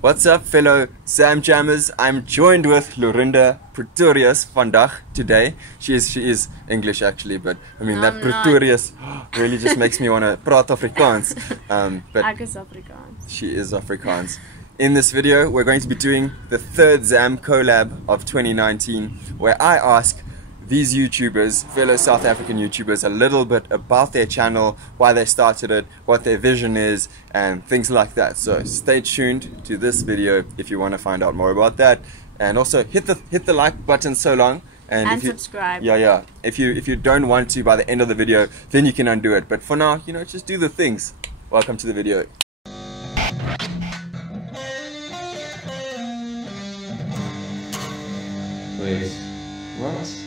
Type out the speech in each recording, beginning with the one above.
What's up, fellow Zam Jammers? I'm joined with Lorinda Pretorius today. She is English actually, but I mean that Pretorius really just makes me want to praat Afrikaans. But Ek is Afrikaans. She is Afrikaans. In this video, we're going to be doing the third Zam collab of 2019, where I ask these YouTubers, fellow South African YouTubers, a little bit about their channel, why they started it, what their vision is, and things like that. So stay tuned to this video if you want to find out more about that. And also hit the like button so long. And if you, subscribe. Yeah. If you don't want to by the end of the video, then you can undo it. But for now, you know, just do the things. Welcome to the video. Wait, what?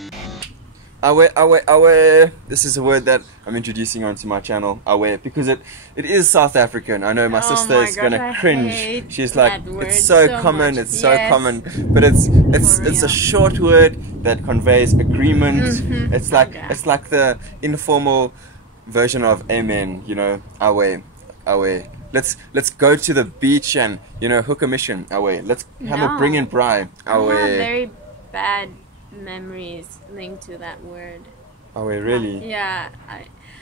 Awe. This is a word that I'm introducing onto my channel, awe, because it is South African. I know my sister is gonna cringe. She's like, it's so common, it's so common, but it's a short word that conveys agreement. It's like the informal version of amen, you know, awe. Let's go to the beach and, you know, hook a mission, awe. Let's have a bring and braai, awe. I have very bad memories linked to that word. Oh wait, really? Yeah.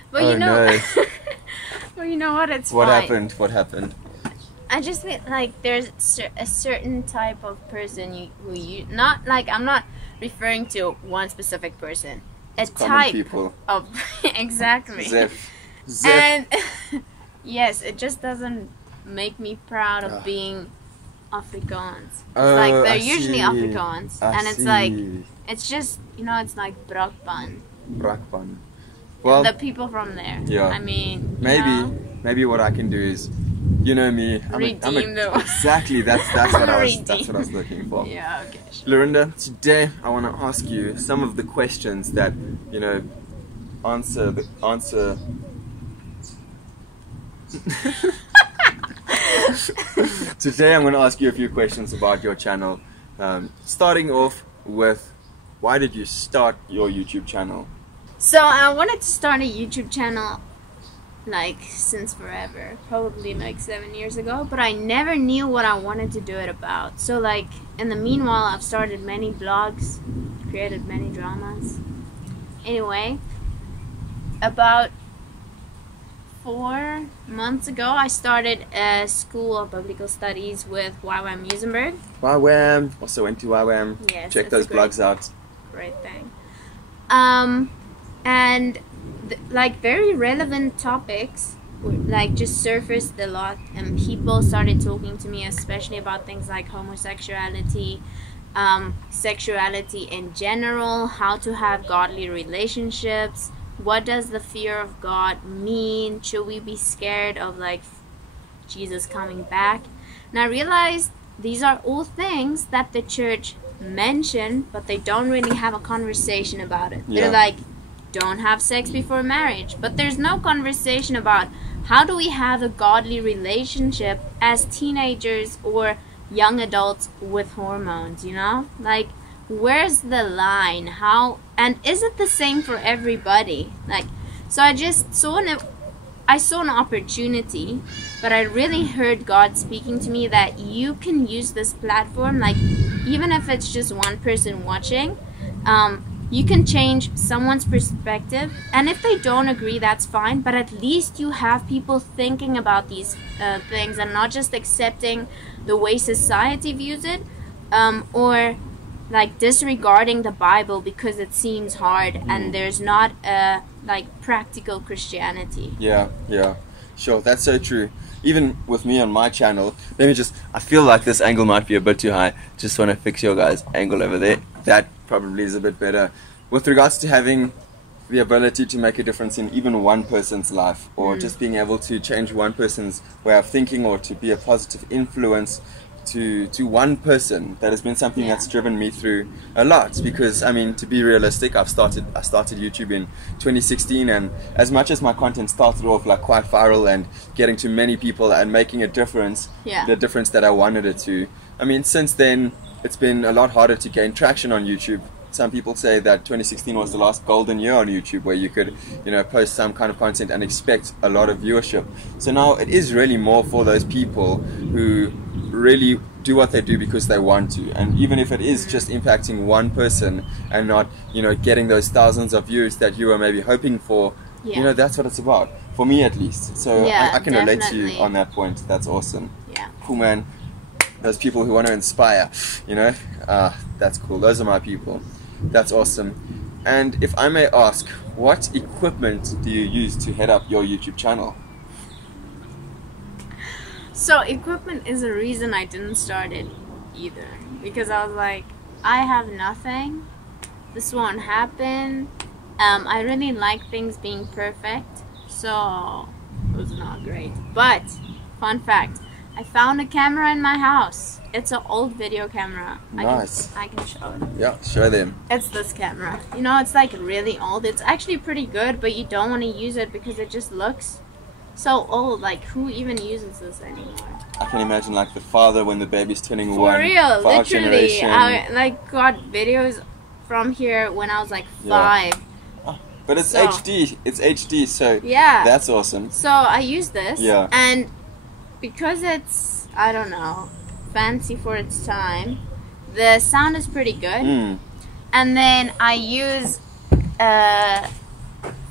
But you know, no. well, you know what? It's what fine. happened? What happened? I just feel like there's a certain type of person who you not like. I'm not referring to one specific person. A type people. of exactly. Zef. And yes, it just doesn't make me proud of being Afrikaans. Like they're usually Afrikaans, and it's like it's just, you know, it's like Brakpan. Well, the people from there. Yeah. I mean, maybe what I can do is, you know me, exactly. That's what I was looking for. Yeah. Okay. Lorinda, today I want to ask you some of the questions that, you know, answer. Today I'm going to ask you a few questions about your channel. Starting off with, why did you start your YouTube channel? So I wanted to start a YouTube channel like since forever, probably like 7 years ago, but I never knew what I wanted to do it about. So like in the meanwhile, I've started many blogs, created many dramas. Anyway, about 4 months ago, I started a school of biblical studies with YWAM Muizenberg. YWAM, also went to YWAM. Yes, check those blogs out. Great thing. And like very relevant topics like just surfaced a lot, and people started talking to me, especially about things like homosexuality, sexuality in general, how to have godly relationships. What does the fear of God mean? Should we be scared of like Jesus coming back? And I realized these are all things that the church mention, but they don't really have a conversation about it. Yeah. They're like, don't have sex before marriage, but there's no conversation about how do we have a godly relationship as teenagers or young adults with hormones, you know? Like, where's the line? How, and is it the same for everybody? Like, so I just saw an opportunity, but I really heard God speaking to me that you can use this platform, like even if it's just one person watching, you can change someone's perspective, and if they don't agree, that's fine, but at least you have people thinking about these things and not just accepting the way society views it, or like disregarding the Bible because it seems hard and there's not a like practical Christianity. Yeah, sure, that's so true. Even with me on my channel, I feel like this angle might be a bit too high. Just want to fix your guys' angle over there. That probably is a bit better. With regards to having the ability to make a difference in even one person's life, or just being able to change one person's way of thinking, or to be a positive influence to one person, that has been something that's driven me through a lot. Because I mean, to be realistic, I started YouTube in 2016, and as much as my content started off like quite viral and getting to many people and making a difference, the difference that I wanted it to, I mean, since then it's been a lot harder to gain traction on YouTube some people say that 2016 was the last golden year on YouTube, where you could, you know, post some kind of content and expect a lot of viewership. So now it is really more for those people who really do what they do because they want to, and even if it is just impacting one person and not, you know, getting those thousands of views that you were maybe hoping for, you know, that's what it's about, for me at least. So I can relate to you on that point. That's awesome. Cool, man. Those people who want to inspire, you know, that's cool. Those are my people. That's awesome. And if I may ask, what equipment do you use to head up your YouTube channel? So equipment is the reason I didn't start it either, because I was like, I have nothing, this won't happen. I really like things being perfect, so it was not great. But fun fact, I found a camera in my house. It's an old video camera. Nice. I can show it. Yeah, show them. It's this camera. You know, it's like really old. It's actually pretty good, but you don't want to use it because it just looks so old. Like, who even uses this anymore? I can imagine, like, the father when the baby's turning For one. real, for our literally. generation. I like got videos from here when I was like 5. Oh, but it's HD. It's HD, so yeah, that's awesome. So I use this, Yeah. and because it's, I don't know, fancy for its time, the sound is pretty good. And then I use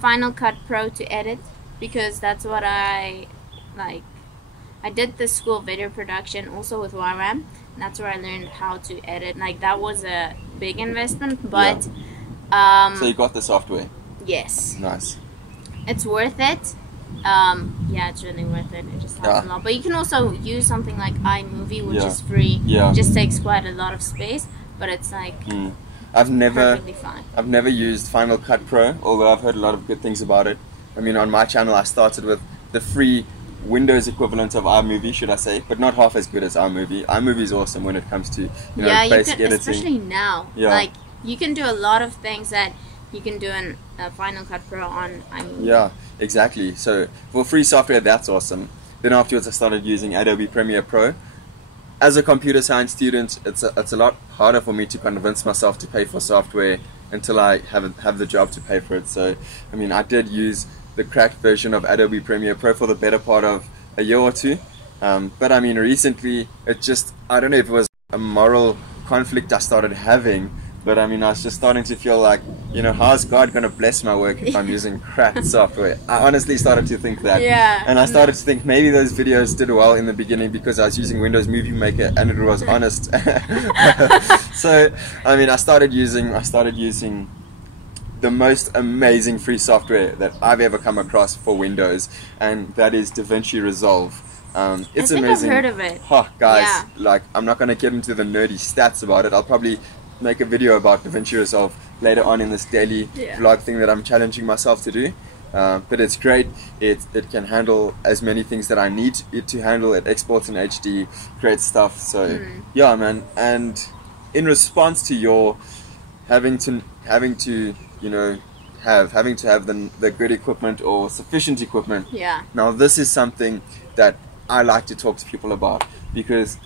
Final Cut Pro to edit, because that's what I like. I did the school video production also with YWAM, and that's where I learned how to edit. Like, that was a big investment, but so you got the software. Yes. Nice. It's worth it. Yeah, it's really worth it. It just helps a lot. But you can also use something like iMovie, which is free. It just takes quite a lot of space, but it's like perfectly fine. I've never used Final Cut Pro, although I've heard a lot of good things about it. I mean, on my channel I started with the free Windows equivalent of iMovie, should I say, but not half as good as iMovie. iMovie is awesome when it comes to, you know, basic editing. Especially now. Like, you can do a lot of things that you can do in Final Cut Pro on iMovie. Yeah, exactly. So for free software, that's awesome. Then afterwards I started using Adobe Premiere Pro. As a computer science student, it's a lot harder for me to convince myself to pay for software until I have the job to pay for it. So, I mean, I did use the cracked version of Adobe Premiere Pro for the better part of a year or two. But I mean, recently, it just, I don't know if it was a moral conflict I started having, but I mean, I was just starting to feel like, you know, how is God going to bless my work if I'm using cracked software? I honestly started to think that. And I started to think maybe those videos did well in the beginning because I was using Windows Movie Maker and it was honest. So, I mean, I started using the most amazing free software that I've ever come across for Windows, and that is DaVinci Resolve. It's amazing. I've heard of it. Oh, guys, like, I'm not going to get into the nerdy stats about it. I'll probably make a video about DaVinci Resolve later on in this daily vlog thing that I'm challenging myself to do. But it's great. It can handle as many things that I need it to handle. It exports in HD, great stuff. So yeah, man. And in response to your having to you know, having to have the good equipment or sufficient equipment. Now this is something that I like to talk to people about, because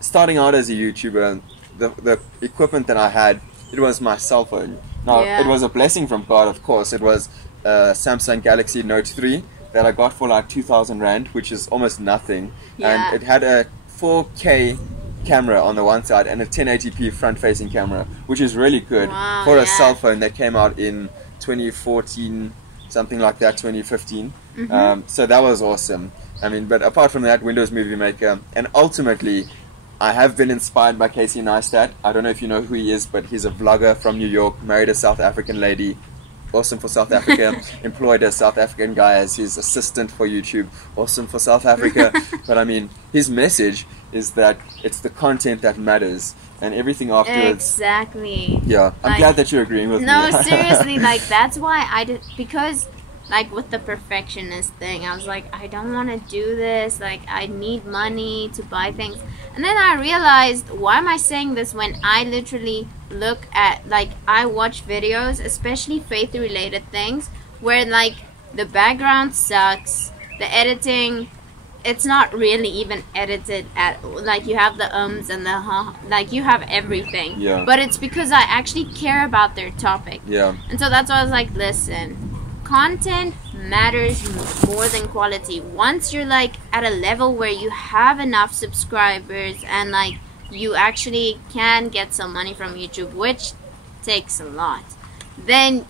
starting out as a YouTuber, the equipment that I had, it was my cell phone. Now it was a blessing from God, of course. It was a Samsung Galaxy Note 3 that I got for like 2,000 Rand, which is almost nothing. And it had a 4K camera on the one side and a 1080p front-facing camera, which is really good for a cell phone that came out in 2014, something like that, 2015. So that was awesome. I mean, but apart from that, Windows Movie Maker, and ultimately, I have been inspired by Casey Neistat. I don't know if you know who he is, but he's a vlogger from New York, married a South African lady, awesome for South Africa, employed a South African guy as his assistant for YouTube, awesome for South Africa. But I mean, his message is that it's the content that matters, and everything afterwards. Exactly. Yeah, I'm glad that you're agreeing with me. No, seriously, like, that's why I did, because like with the perfectionist thing, I was like, I don't want to do this, like, I need money to buy things. And then I realized, why am I saying this when I literally look at, like, I watch videos, especially faith related things, where like the background sucks, the editing it's not really even edited at, like, you have the ums and the like, you have everything. Yeah. But it's because I actually care about their topic. Yeah. And so that's why I was like, listen, content matters more than quality. Once you're like at a level where you have enough subscribers and like you actually can get some money from YouTube, which takes a lot, then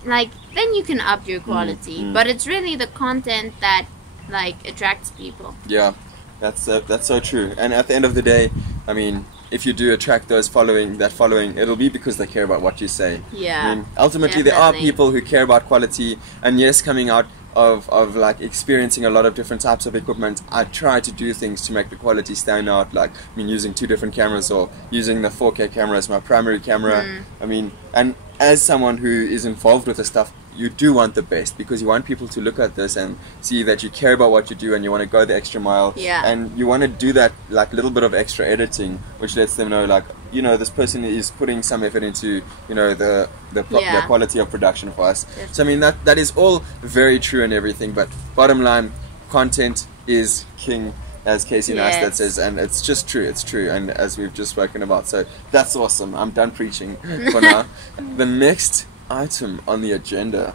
you can up your quality. But it's really the content that like attracts people. Yeah, that's so true. And at the end of the day, I mean, if you do attract that following, it'll be because they care about what you say. Yeah. I mean, ultimately, there are people who care about quality, and yes, coming out of like experiencing a lot of different types of equipment, I try to do things to make the quality stand out. Like, I mean, using 2 different cameras, or using the 4K camera as my primary camera. I mean, and as someone who is involved with the stuff, you do want the best, because you want people to look at this and see that you care about what you do, and you want to go the extra mile. Yeah. And you want to do that, like, little bit of extra editing, which lets them know, like, you know, this person is putting some effort into, you know, the quality of production for us. So I mean, that is all very true and everything, but bottom line, content is king, as Casey Neistat says, and it's just true. It's true, and as we've just spoken about. So that's awesome. I'm done preaching for now. The next item on the agenda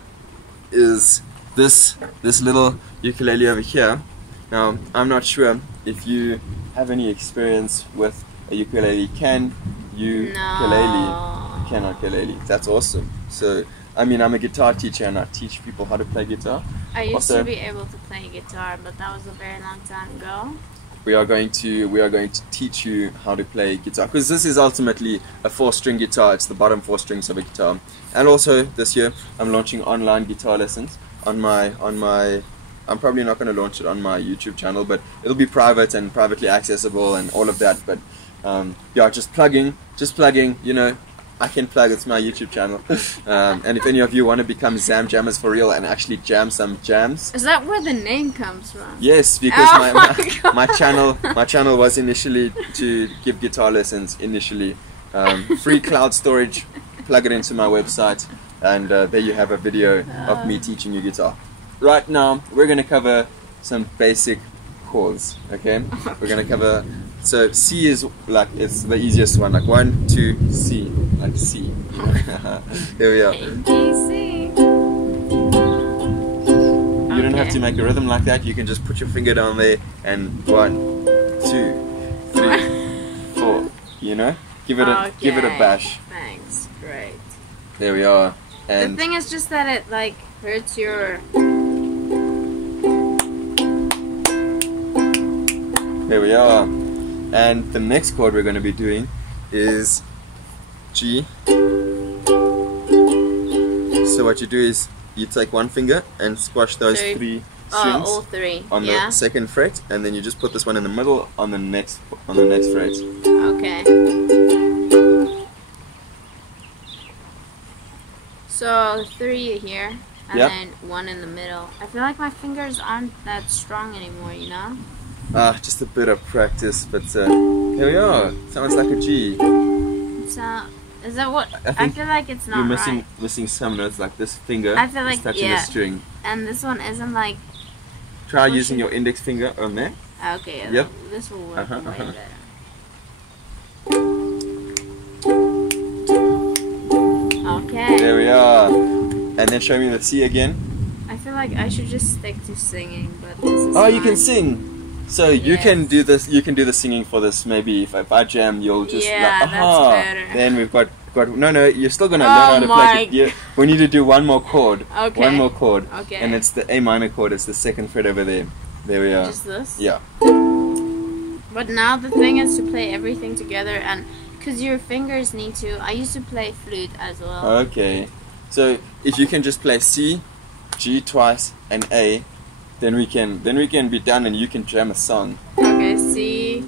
is this little ukulele over here. Now, I'm not sure if you have any experience with a ukulele. Can you ukulele? Cannot ukulele. That's awesome. So, I mean, I'm a guitar teacher and I teach people how to play guitar. I used to be able to play guitar, but that was a very long time ago. We are going to teach you how to play guitar, because this is ultimately a 4-string guitar. It's the bottom 4 strings of a guitar. And also this year I'm launching online guitar lessons on my I'm probably not going to launch it on my YouTube channel, but it'll be private and privately accessible and all of that. But yeah, just plugging, you know, I can plug, it's my YouTube channel. And if any of you want to become Zam Jammers for real and actually jam some jams. Is that where the name comes from? Yes, because my channel was initially to give guitar lessons initially. Free cloud storage, plug it into my website, and there you have a video of me teaching you guitar. Right now, we're going to cover some basic chords, okay? We're going to cover, so C is like, it's the easiest one, like 1, 2, C, like C. Here we are. C. You don't have to make a rhythm like that, you can just put your finger down there and 1, 2, 3, 4, you know? Give it a bash. Thanks, great. There we are. And the thing is just that it like hurts your... There we are. And the next chord we're going to be doing is G. So what you do is you take one finger and squash those 3 strings all 3 on the 2nd fret, and then you just put this one in the middle on the next fret. Okay. So 3 here, and then 1 in the middle. I feel like my fingers aren't that strong anymore, you know? Just a bit of practice, but here we are. Sounds like a G. So, is that what? I feel like it's not you're missing some notes, like this finger I feel like, is touching the string. And this one isn't like... Try using your index finger on there. Okay, yep. This will work way better. Okay. There we are. And then show me the C again. I feel like I should just stick to singing, but this is you can sing. So you can do this. You can do the singing for this. Maybe if I jam, you'll just that's better. Then we've got no. You're still gonna learn how to play it. We need to do one more chord. Okay. One more chord. Okay. And it's the A minor chord. It's the 2nd fret over there. There we are. Just this. Yeah. But now the thing is to play everything together, and because your fingers need to. I used to play flute as well. Okay. So if you can just play C, G twice, and A. Then we can be done, and you can jam a song. Okay, C.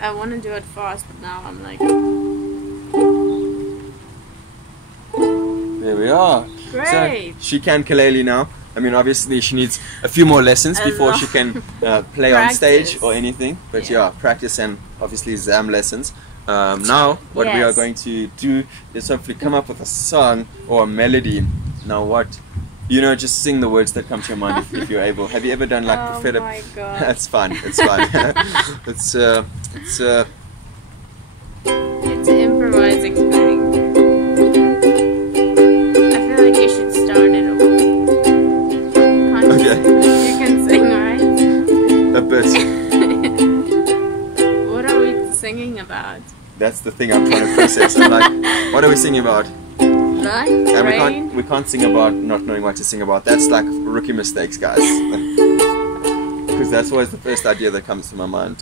I want to do it fast, but now I'm like... There we are. Great. So she can ukulele now. I mean, obviously she needs a few more lessons before she can play on stage or anything. But yeah, practice and obviously Zam lessons. Now, what we are going to do is hopefully come up with a song or a melody. Now, what You know, just sing the words that come to your mind if you're able. Have you ever done like prophetic? Oh my god. That's fun. It's fun. it's It's an improvising thing. I feel like you should start it over. Okay. You can sing, right? A bit. What are we singing about? That's the thing I'm trying to process. I'm like, what are we singing about? Light, And rain? we can't sing about not knowing what to sing about. That's like rookie mistakes, guys. Because that's always the first idea that comes to my mind.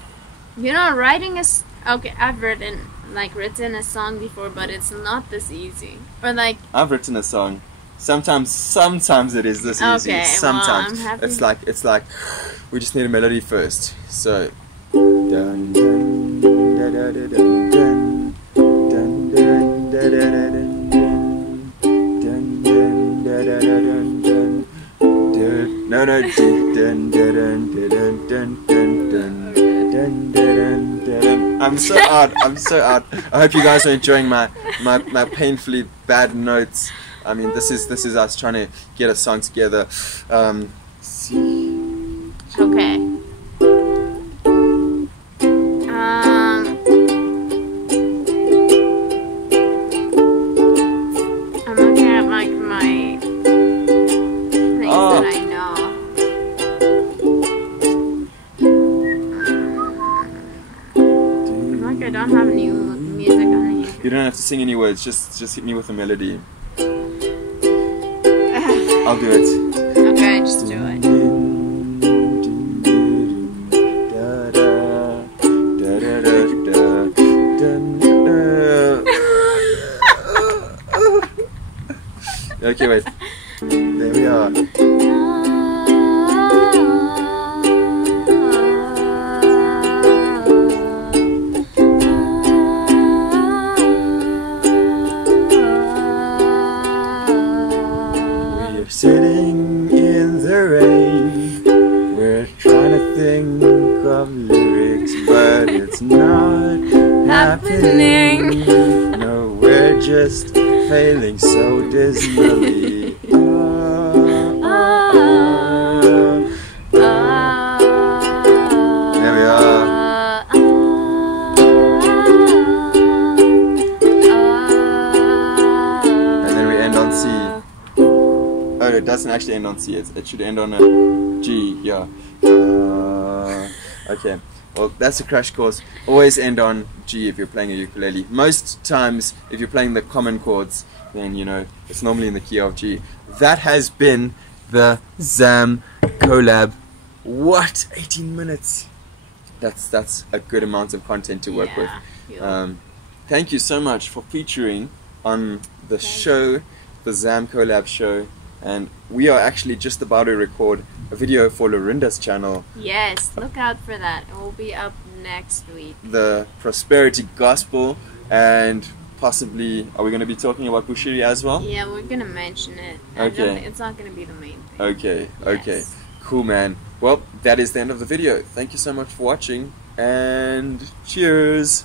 You know, writing is okay. I've written a song before, but it's not this easy. Or like I've written a song. Sometimes it is this easy. Okay, Sometimes well, I'm happy. it's like we just need a melody first. So dun dun da da da dun dun dun dun da da da dun dun dun da da da dun dun dun no dun dun dun dun dun dun dun dun dun. I'm so out. I hope you guys are enjoying my painfully bad notes. I mean, this is us trying to get a song together. okay. I'm looking at like my things that I know. Like I don't have new music on here. You don't have to sing any words. Just hit me with a melody. I'll do it. Okay, just do it. Okay, wait. There we are. We're sitting in the rain. We're trying to think of lyrics, but it's not happening. No, we're just failing so dismally. There we are. And then we end on C. Oh, it doesn't actually end on C. It should end on a G. Yeah. Okay. Well, that's a crash course. Always end on G if you're playing a ukulele. Most times, if you're playing the common chords, then you know it's normally in the key of G. That has been the YWAM collab. What? 18 minutes. That's a good amount of content to work with. Thank you so much for featuring on the show, the YWAM collab show. And we are actually just about to record a video for Lorinda's channel. Yes, look out for that. It will be up next week. The prosperity gospel, and possibly, are we going to be talking about Bushiri as well? Yeah, we're going to mention it. Okay. It's not going to be the main thing. Okay, Yes. okay. Cool, man. Well, that is the end of the video. Thank you so much for watching, and cheers!